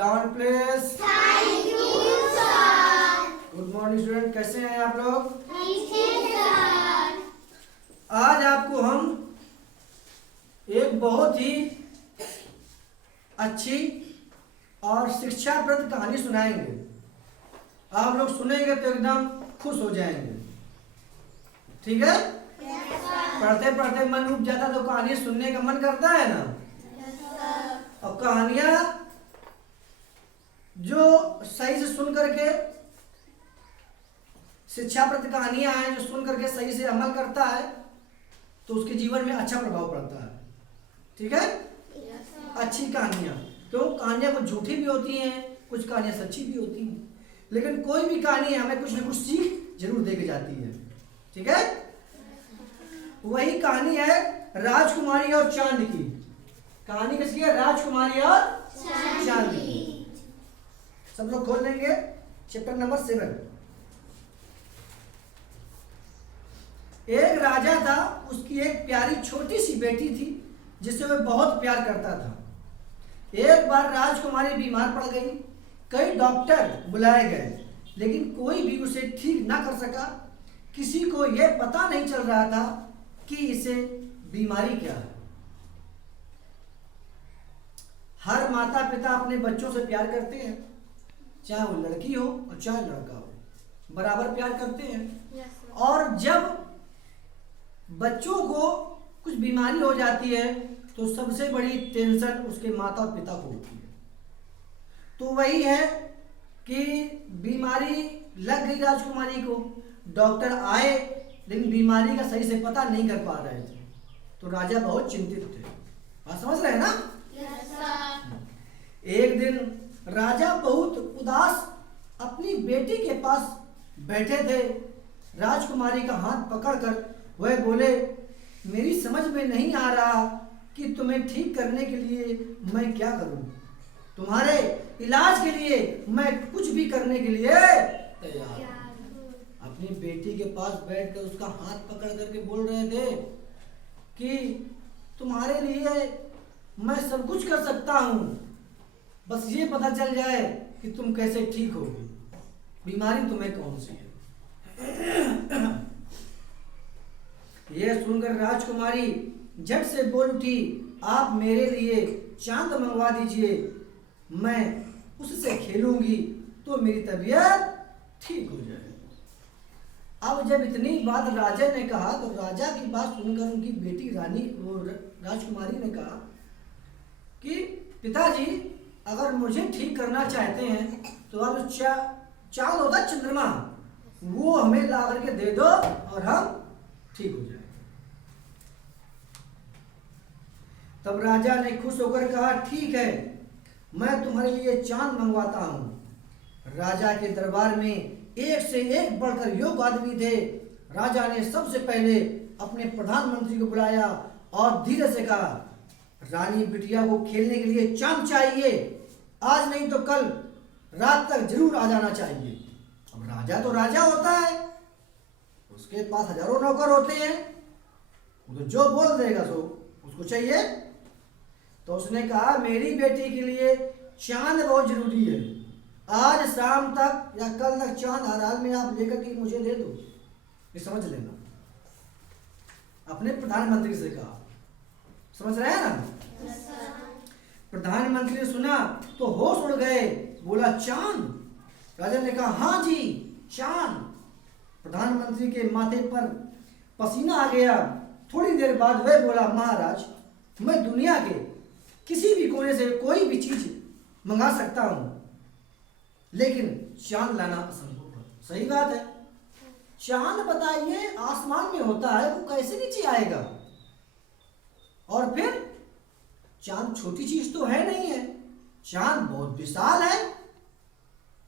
Down please. Thank you sir. Good morning student, कैसे हैं आप लोग? ठीक है सर। आज आपको हम एक बहुत ही अच्छी और शिक्षाप्रद कहानी सुनाएंगे। आप लोग सुनेंगे तो एकदम खुश हो जाएंगे, ठीक है? पढ़ते पढ़ते मन उब जाता तो कहानी सुनने का मन करता है ना। और कहानियां जो सही से सुन करके, शिक्षाप्रद कहानियां हैं जो सुन करके सही से अमल करता है तो उसके जीवन में अच्छा प्रभाव पड़ता है, ठीक है? अच्छी कहानियां, क्यों? कहानियां कुछ झूठी भी होती हैं, कुछ कहानियां सच्ची भी होती हैं, लेकिन कोई भी कहानी हमें कुछ न कुछ सीख जरूर दे के जाती है, ठीक है? वही कहानी है राजकुमारी और चांद की। कहानी किसकी है? राजकुमारी और चांद की। सब लोग खोल लेंगे चैप्टर नंबर 7। एक राजा था, उसकी एक प्यारी छोटी सी बेटी थी जिसे वह बहुत प्यार करता था। एक बार राजकुमारी बीमार पड़ गई। कई डॉक्टर बुलाए गए लेकिन कोई भी उसे ठीक ना कर सका। किसी को यह पता नहीं चल रहा था कि इसे बीमारी क्या है। हर माता पिता अपने बच्चों से प्यार करते हैं, चाहे वो लड़की हो और चाहे लड़का हो, बराबर प्यार करते हैं। और जब बच्चों को कुछ बीमारी हो जाती है तो सबसे बड़ी टेंशन उसके माता और पिता को होती है। तो वही है कि बीमारी लग गई राजकुमारी को। डॉक्टर आए लेकिन बीमारी का सही से पता नहीं कर पा रहे थे, तो राजा बहुत चिंतित थे। बात समझ रहे हैं ना? एक दिन राजा बहुत उदास अपनी बेटी के पास बैठे थे। राजकुमारी का हाथ पकड़कर वह बोले, मेरी समझ में नहीं आ रहा कि तुम्हें ठीक करने के लिए मैं क्या करूं। तुम्हारे इलाज के लिए मैं कुछ भी करने के लिए तैयार हूं। अपनी बेटी के पास बैठकर उसका हाथ पकड़ करके बोल रहे थे कि तुम्हारे लिए मैं सब कुछ कर सकता हूं, बस ये पता चल जाए कि तुम कैसे ठीक होगी, बीमारी तुम्हें कौन सी है। यह सुनकर राजकुमारी झट से बोल उठी, आप मेरे लिए चांद मंगवा दीजिए, मैं उससे खेलूंगी तो मेरी तबीयत ठीक हो जाएगी। अब जब इतनी बात राजा ने कहा तो राजा की बात सुनकर उनकी बेटी रानी और राजकुमारी ने कहा कि पिताजी, अगर मुझे ठीक करना चाहते हैं तो आप चांद होता चंद्रमा, वो हमें ला करके दे दो और हम ठीक हो जाए। तब राजा ने खुश होकर कहा, ठीक है, मैं तुम्हारे लिए चांद मंगवाता हूं। राजा के दरबार में एक से एक बढ़कर योग्य आदमी थे। राजा ने सबसे पहले अपने प्रधानमंत्री को बुलाया और धीरे से कहा, रानी बिटिया को खेलने के लिए चांद चाहिए, आज नहीं तो कल रात तक जरूर आ जाना चाहिए। अब राजा तो राजा होता है, उसके पास हजारों नौकर होते हैं, वो तो जो बोल देगा सो उसको चाहिए। तो उसने कहा, मेरी बेटी के लिए चांद बहुत जरूरी है, आज शाम तक या कल तक चांद हर हाल में आप लेकर के मुझे दे दो, ये समझ लेना। अपने प्रधानमंत्री से कहा, समझ रहे हैं ना? प्रधानमंत्री ने सुना तो होश उड़ गए, बोला चांद? राजा ने कहा, हाँ जी चांद। प्रधानमंत्री के माथे पर पसीना आ गया। थोड़ी देर बाद वह बोला, महाराज, मैं दुनिया के किसी भी कोने से कोई भी चीज मंगा सकता हूं, लेकिन चांद लाना असंभव है। सही बात है, चांद बताइए आसमान में होता है, वो कैसे नीचे आएगा? और फिर चांद छोटी चीज तो है नहीं है, चांद बहुत विशाल है,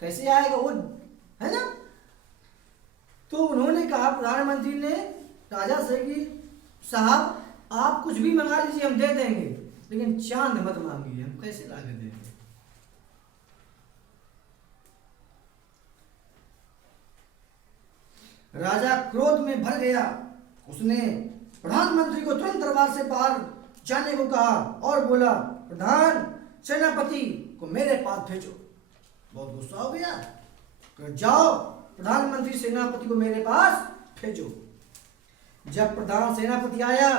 कैसे आएगा वो, है ना? तो उन्होंने कहा, प्रधानमंत्री ने राजा से कि साहब, आप कुछ भी मंगा लीजिए, हम दे देंगे, लेकिन चांद मत मांगिए, हम कैसे ला के देंगे? राजा क्रोध में भर गया। उसने प्रधानमंत्री को तुरंत दरबार से बाहर जाने को कहा और बोला, प्रधान, सेनापति को मेरे पास भेजो। बहुत गुस्सा हो गया, तो जाओ प्रधानमंत्री सेनापति को मेरे पास भेजो। जब प्रधान सेनापति आया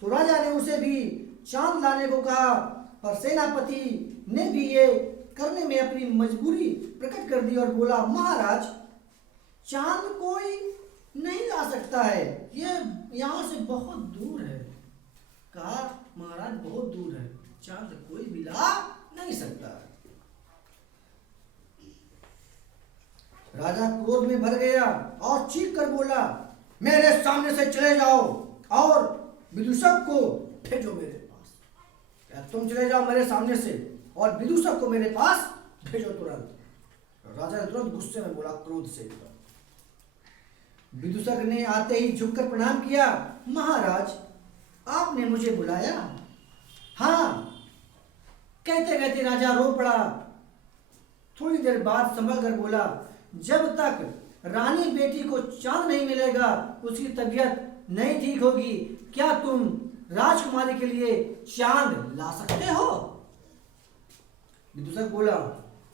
तो राजा ने उसे भी चांद लाने को कहा, पर सेनापति ने भी ये करने में अपनी मजबूरी प्रकट कर दी और बोला, महाराज चांद कोई नहीं ला सकता है, ये यहाँ से बहुत दूर है। कहा, महाराज बहुत दूर है, चांद कोई भी ला नहीं सकता। राजा क्रोध में भर गया और चीख कर बोला, मेरे सामने से चले जाओ और विदूषक को भेजो मेरे पास। तुम चले जाओ मेरे सामने से और विदूषक को मेरे पास भेजो तुरंत। राजा ने तुरंत गुस्से में बोला, क्रोध से। विदूषक ने आते ही झुककर प्रणाम किया, महाराज आपने मुझे बुलाया? हाँ। कहते कहते राजा रो पड़ा। थोड़ी देर बाद संभल कर बोला, जब तक रानी बेटी को चांद नहीं मिलेगा उसकी तबीयत नहीं ठीक होगी। क्या तुम राजकुमारी के लिए चांद ला सकते हो? विदूषक बोला,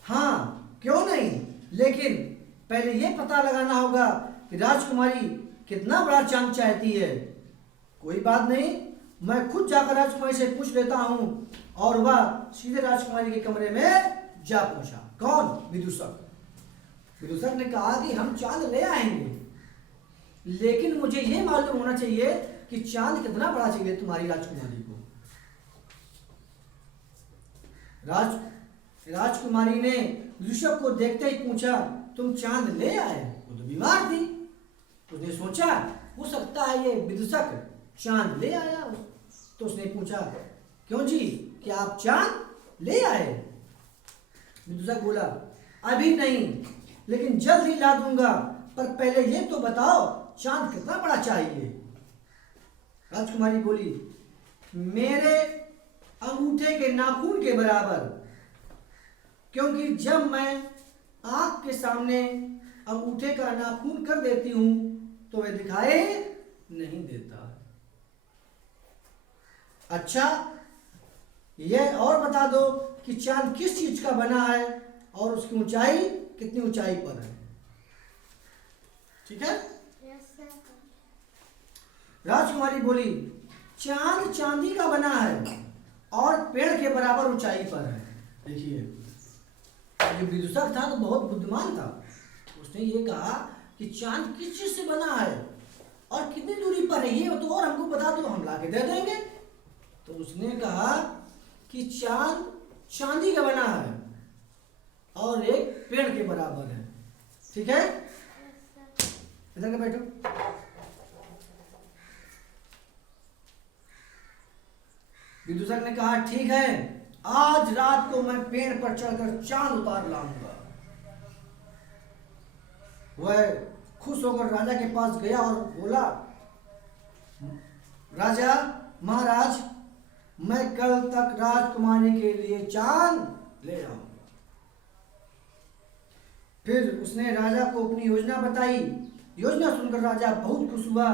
हाँ क्यों नहीं, लेकिन पहले यह पता लगाना होगा कि राजकुमारी कितना बड़ा चांद चाहती है। कोई बात नहीं, मैं खुद जाकर राजकुमारी से पूछ लेता हूं। और वह सीधे राजकुमारी के कमरे में जा पहुंचा। कौन? विदूषक। विदूषक ने कहा कि हम चांद ले आएंगे, लेकिन मुझे यह मालूम होना चाहिए कि चांद कितना बड़ा चाहिए तुम्हारी राजकुमारी को। राजकुमारी ने विदूषक को देखते ही पूछा, तुम चांद ले आए? वो तो बीमार थी। उसने सोचा हो सकता है ये विदूषक चांद ले आया हो, तो उसने पूछा, क्यों जी, क्या आप चांद ले आए? विदूषक बोला, अभी नहीं, लेकिन जल्द ही ला दूंगा, पर पहले ये तो बताओ चांद कितना बड़ा चाहिए। राजकुमारी बोली, मेरे अंगूठे के नाखून के बराबर, क्योंकि जब मैं आंख के सामने अंगूठे का नाखून कर देती हूं तो वह दिखाई नहीं देता। अच्छा, यह और बता दो कि चांद किस चीज का बना है और उसकी ऊंचाई कितनी ऊंचाई पर है। ठीक है? राजकुमारी बोली, चांद चांदी का बना है और पेड़ के बराबर ऊंचाई पर है। देखिए, जो विदूषक था तो बहुत बुद्धिमान था। उसने ये कहा कि चांद किस चीज से बना है और कितनी दूरी पर है, ये तो और हमको बता दो, हम लाके दे देंगे। तो उसने कहा कि चांद चांदी का बना है और एक पेड़ के बराबर है। ठीक है? इधर के बैठो। विदूषक ने कहा, ठीक है, आज रात को मैं पेड़ पर चढ़कर चांद उतार लाऊंगा। वह खुश होकर राजा के पास गया और बोला, राजा महाराज, मैं कल तक राजकुमारी के लिए चांद ले आऊंगा। फिर उसने राजा को अपनी योजना बताई। योजना सुनकर राजा बहुत खुश हुआ।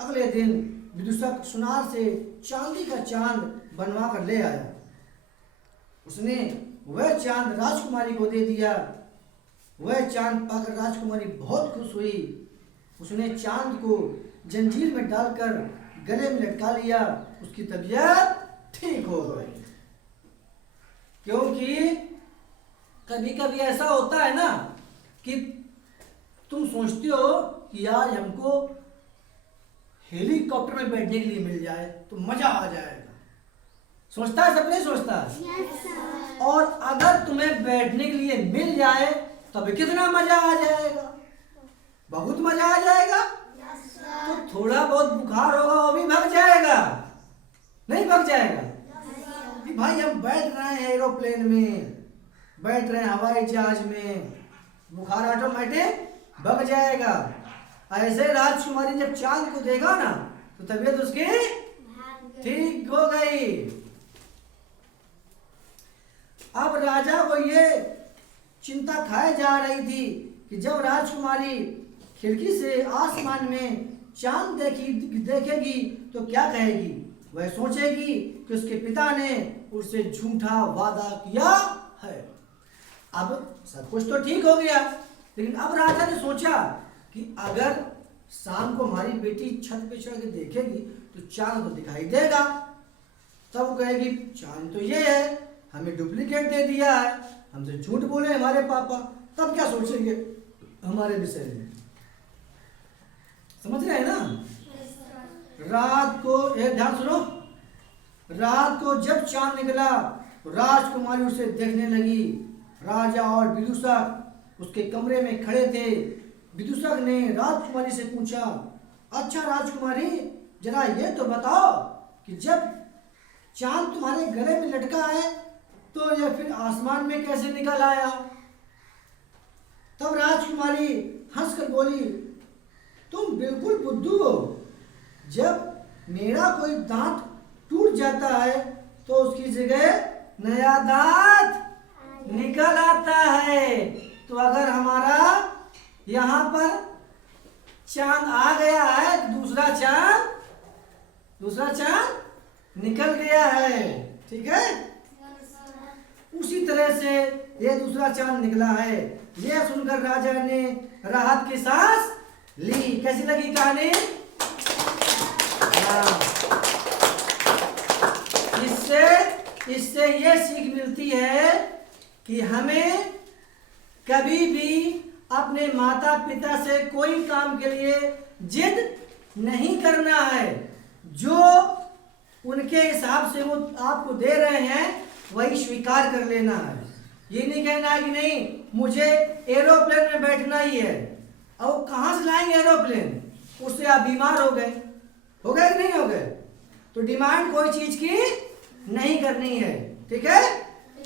अगले दिन विदूषक सुनार से चांदी का चांद बनवा कर ले आया। उसने वह चांद राजकुमारी को दे दिया। वह चांद पाकर राजकुमारी बहुत खुश हुई। उसने चांद को जंजीर में डालकर गले में लटका लिया। उसकी तबीयत ठीक हो गई। क्योंकि कभी कभी ऐसा होता है ना कि तुम सोचते हो कि यार हमको हेलीकॉप्टर में बैठने के लिए मिल जाए तो मजा आ जाएगा। सोचता है, सब नहीं सोचता? yes, और अगर तुम्हें बैठने के लिए मिल जाए तब कितना मजा आ जाएगा, बहुत मजा आ जाएगा। yes, तो थोड़ा बहुत बुखार होगा वो भी भाग जाएगा, नहीं भाग जाएगा? कि भाई हम बैठ रहे हैं एरोप्लेन में, बैठ रहे हैं हवाई जहाज में, बुखार ऑटोमेटिक भाग जाएगा। ऐसे राजकुमारी जब चांद को देखा ना तो तबीयत उसकी ठीक हो गई। अब राजा को ये चिंता खाए जा रही थी कि जब राजकुमारी खिड़की से आसमान में चांद देखेगी तो क्या कहेगी। वह सोचेगी कि उसके पिता ने उससे झूठा वादा किया है। अब सब कुछ तो ठीक हो गया, लेकिन अब राजा ने सोचा कि अगर शाम को हमारी बेटी छत पे चढ़ के देखेगी तो चांद तो दिखाई देगा। तब वो कहेगी चांद तो ये है, हमें डुप्लीकेट दे दिया है, हमसे झूठ बोले हमारे पापा। तब क्या सोचेंगे हमारे विषय में, समझ रहे हैं ना। रात को एक ध्यान सुनो, रात को जब चांद निकला तो राजकुमारी उसे देखने लगी। राजा और विदूषक उसके कमरे में खड़े थे। विदूषक ने राजकुमारी से पूछा, अच्छा राजकुमारी, जरा ये तो बताओ कि जब चांद तुम्हारे गले में लटका है तो यह फिर आसमान में कैसे निकल आया। तब राजकुमारी हंसकर बोली, तुम बिल्कुल बुद्धू हो। जब मेरा कोई दांत टूट जाता है तो उसकी जगह नया दांत निकल आता है। तो अगर हमारा यहाँ पर चांद आ गया है तो दूसरा चांद निकल गया है, ठीक है। उसी तरह से ये दूसरा चांद निकला है। यह सुनकर राजा ने राहत की सांस ली। कैसी लगी कहानी? इससे ये सीख मिलती है कि हमें कभी भी अपने माता पिता से कोई काम के लिए जिद नहीं करना है। जो उनके हिसाब से वो आपको दे रहे हैं वही स्वीकार कर लेना है। ये नहीं कहना है कि नहीं मुझे एरोप्लेन में बैठना ही है। अब वो कहाँ से लाएंगे एरोप्लेन? उससे आप बीमार हो गए कि नहीं हो गए? तो डिमांड कोई चीज की नहीं करनी है, ठीक है।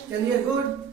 चलिए गुड।